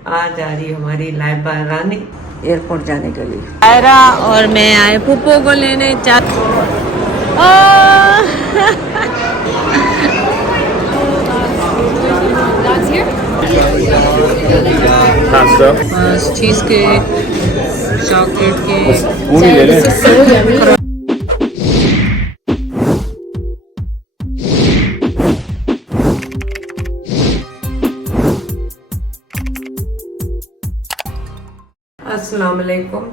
आज आ रही हमारी लाइबा रानी एयरपोर्ट जाने के लिए। आयरा और मैं आए पुप्पो को लेने चीज के चॉकलेट के अस्सलाम वालेकुम,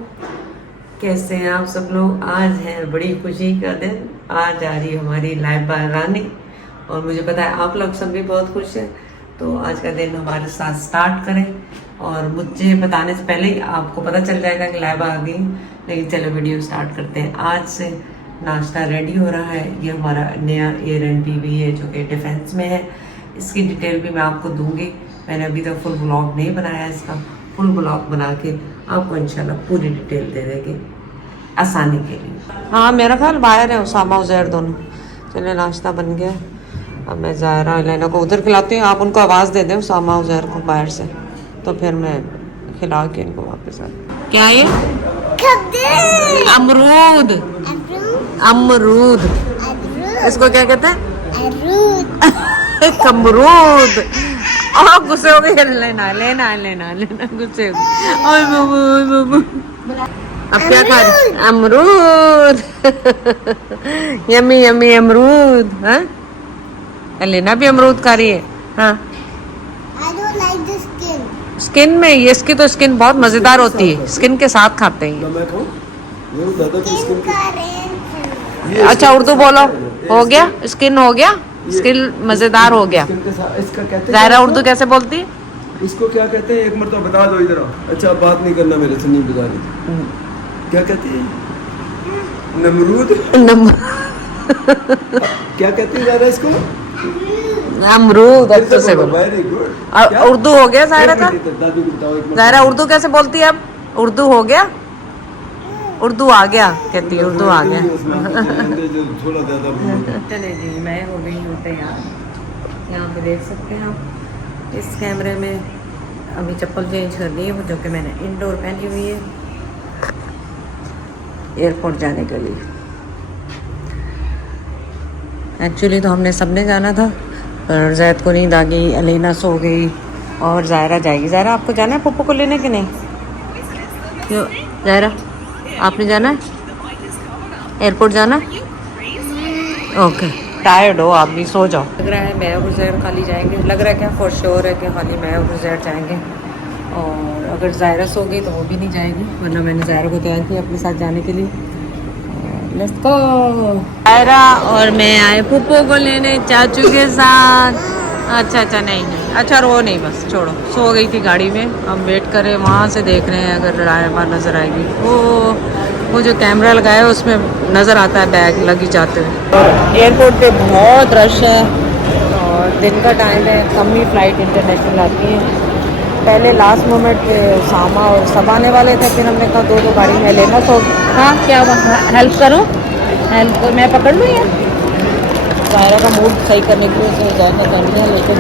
कैसे हैं आप सब लोग। आज है बड़ी खुशी का दिन। आज आ रही हमारी लाइबा रानी और मुझे पता है आप लोग सब भी बहुत खुश हैं। तो आज का दिन हमारे साथ स्टार्ट करें और मुझे बताने से पहले ही आपको पता चल जाएगा कि लाइबा आ गई। लेकिन चलो वीडियो स्टार्ट करते हैं। आज से नाश्ता रेडी हो रहा है। ये हमारा नया एयर टीवी है जो कि डिफेंस में है। इसकी डिटेल भी मैं आपको दूंगी। मैंने अभी तक फुल ब्लॉग नहीं बनाया है इसका। फुल ब्लॉग बना के आपको इंशाल्लाह पूरी डिटेल दे देंगे आसानी के लिए। हाँ, मेरा ख्याल बाहर है उसामा उजैर दोनों। चलिए नाश्ता बन गया। अब मैं ज़ायरा लेना को उधर खिलाती हूँ। आप उनको आवाज़ दे दें उसामा उजैर को बाहर से, तो फिर मैं खिला के इनको वापस आ। क्या ये अमरूद? अमरूद इसको क्या कहते हैं? अमरूद। गुस्से हो गए। लेना लेना लेना लेना गुस्से हो गए। ओए बाबू, ओए बाबू। अब क्या खा रहे? अमरूद। यम्मी यम्मी अमरूद। हाँ, लेना भी अमरूद खा रही है। हाँ, स्किन में ये इसकी तो स्किन बहुत मजेदार होती है। स्किन के साथ खाते हैं। अच्छा उर्दू बोलो। हो गया स्किन, हो गया स्किन मजेदार हो गया। इसका कहते ज़ायरा उर्दू कैसे बोलती है? इसको क्या कहते हैं? एक मरतबा बता दो इधर। अच्छा बात नहीं करना, मेरे से नहीं बता रही। क्या कहती है? नमरूद। क्या कहती है ज़ायरा इसको? अमरूद। अच्छे से बोलो। Very good. उर्दू हो गया ज़ायरा का? ज़ायरा उर्दू कैसे बोलती है अब? उर्दू हो गया, उर्दू आ गया कहती है। उर्दू आ गया। चले जी, मैं हो गई हूँ तैयार। यहाँ पे देख सकते हैं आप इस कैमरे में। अभी चप्पल चेंज कर ली है जो कि मैंने इंडोर पहनी हुई है एयरपोर्ट जाने के लिए। एक्चुअली तो हमने सबने जाना था, पर जैद को नींद आ गई, अलीना सो गई और ज़ायरा जाएगी। ज़ायरा आपको जाना है पप्पू को लेने के नहीं? क्यों ज़ायरा, आपने जाना है एयरपोर्ट जाना? ओके, टायर्ड हो आप भी, सो जाओ। लग रहा है मैं और ज़ैर खाली जाएंगे। लग रहा है क्या, फॉर श्योर है कि खाली मैं और ज़ैर जाएंगे। और अगर ज़ायरा सो गई तो वो भी नहीं जाएगी, वरना मैंने ज़ायरा को तैयार किया अपने साथ जाने के लिए। Let's go. ज़ायरा और मैं आए पुप्पो को लेने चाचू के साथ। अच्छा अच्छा, नहीं नहीं, अच्छा रो नहीं, बस छोड़ो। सो गई थी गाड़ी में। हम वेट करें, वहाँ से देख रहे हैं अगर लाइबा नज़र आएगी। वो जो कैमरा लगाया है उसमें नज़र आता है बैग लग ही जाते हुए। एयरपोर्ट पे बहुत रश है और दिन का टाइम है, कम ही फ़्लाइट इंटरनेशनल आती है। पहले लास्ट मोमेंट पे सामा और सब आने वाले थे, फिर हमने कहा दो गाड़ी में लेना। तो हाँ, क्या हेल्प करूँ? हेल्प को मैं पकड़ लूँ यार। ज़ायरा का मूड सही करने के लिए उसे जाना करनी है, लेकिन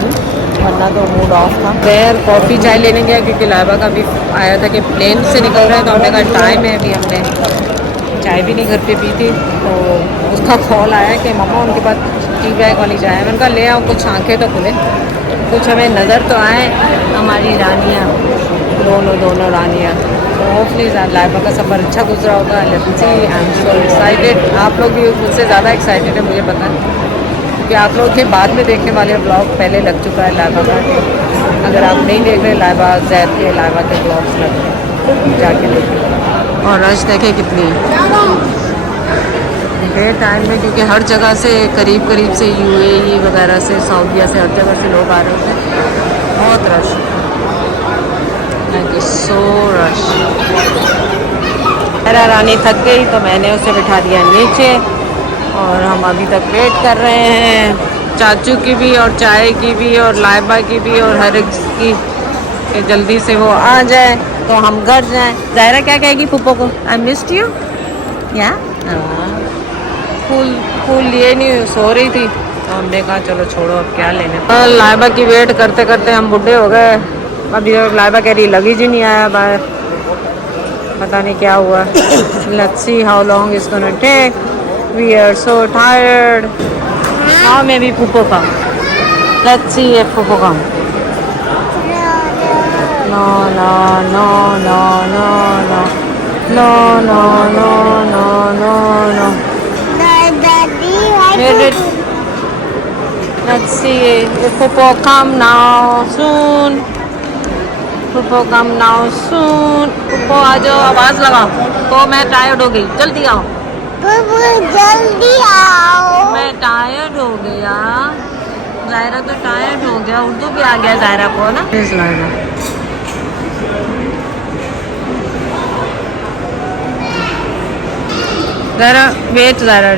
वरना तो मूड ऑफ था। फिर कॉफ़ी चाय लेने गया क्योंकि लाइबा का भी आया था कि प्लेन से निकल रहा है। तो हमने कहा टाइम है, अभी हमने चाय भी नहीं घर पे पी थी। तो उसका कॉल आया कि मम्मा उनके पास टी बैग वाली चाय है। मैंने कहा ले आओ, कुछ आँखें तो खुले, कुछ हमें नज़र तो आए हमारी रानियाँ, दोनों रानियाँ। तो होपफुली लाइबा का सफ़र अच्छा गुजरा होगा। Let's see, I am so excited. आप लोग भी मुझसे ज़्यादा एक्साइटेड है, मुझे पता है, क्योंकि आप लोग के बाद में देखने वाले ब्लॉग पहले लग चुका है लाइबा का। अगर आप नहीं देख रहे लाइबा ज़ैद के, लाइबा के ब्लॉग्स लग रहे, जाके देखें। और रश देखें कितनी डे टाइम में, क्योंकि हर जगह से करीब से UAE वगैरह से, सऊदीया से, हर जगह से लोग आ रहे होते हैं। बहुत रश, सो रश। मेरा रानी थक गई तो मैंने उसे बिठा दिया नीचे और हम अभी तक वेट कर रहे हैं चाचू की भी और चाय की भी और लाइबा की भी और हर एक की, कि जल्दी से वो आ जाए तो हम घर जाएं। ज़ायरा क्या कहेगी पुप्पो को? I missed you. क्या फूल लिए नहीं, सो रही थी। तो हमने कहा चलो छोड़ो, अब क्या लेने। लाइबा की वेट करते करते हम बुढ़े हो गए। अभी लाइबा कह रही लगेज ही नहीं आया बाहर, पता नहीं क्या हुआ। Let's see how long is gonna take, we are so tired. Now may be Puppo come, let's see if Puppo come. No no no no no no no no no no no no. Let's see if Popo come now soon. Popo come now soon. Popo आ जाओ, आवाज लगाओ। तो मैं tired हो गई, जल्दी आओ। जल्दी आओ। मैं टायर्ड हो गया। जायरा तो टायर्ड हो गया, उर्दू भी आ गया जायरा को ना। प्लीज लाइना। जायरा वेट, जायरा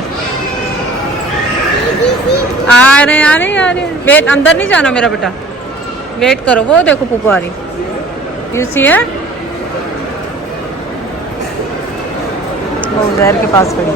आ रहे आ रहे आ रहे। वेट, अंदर नहीं जाना मेरा बेटा, वेट करो। वो देखो पुप्पो आ रही, यू सी है वो जहर के पास खड़ी।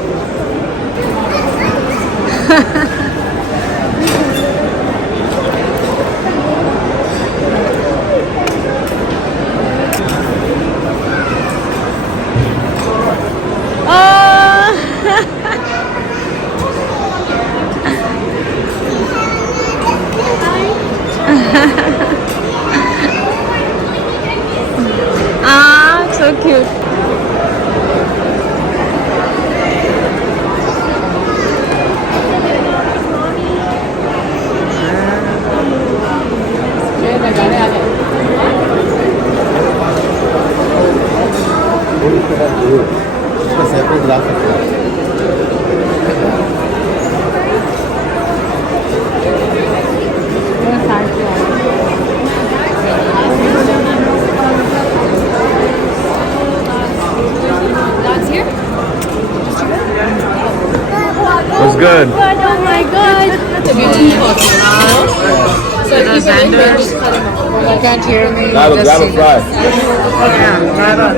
So cute. What's good? Oh my god. So Xanders, you can't hear me. Grab a fry. Yeah, grab a.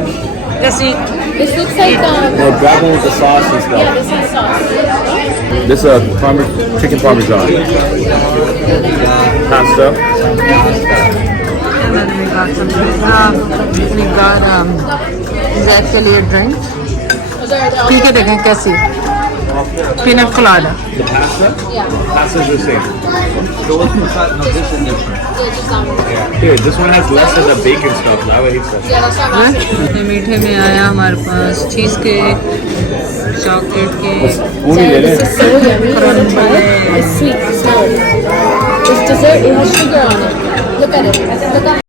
Just eat. This looks like No, grab one with the sauce and stuff. this is sauce. This is chicken parmesan. Pasta. And then we got some pizza. We got Zed के लिए drink. P के देखें कैसी। Peanut colada. The pasta? Yeah. Pasta's the same. Yeah, just Here, this one has less of the bacon stuff. I would hate stuff. Yeah, that's not हाँ? ये मीठे में आया हमारे पास cheese cake, chocolate cake, Only ले लें. so yummy. It's sweet. Smell it. It's dessert. It has sugar on it. Look at it. Look at it.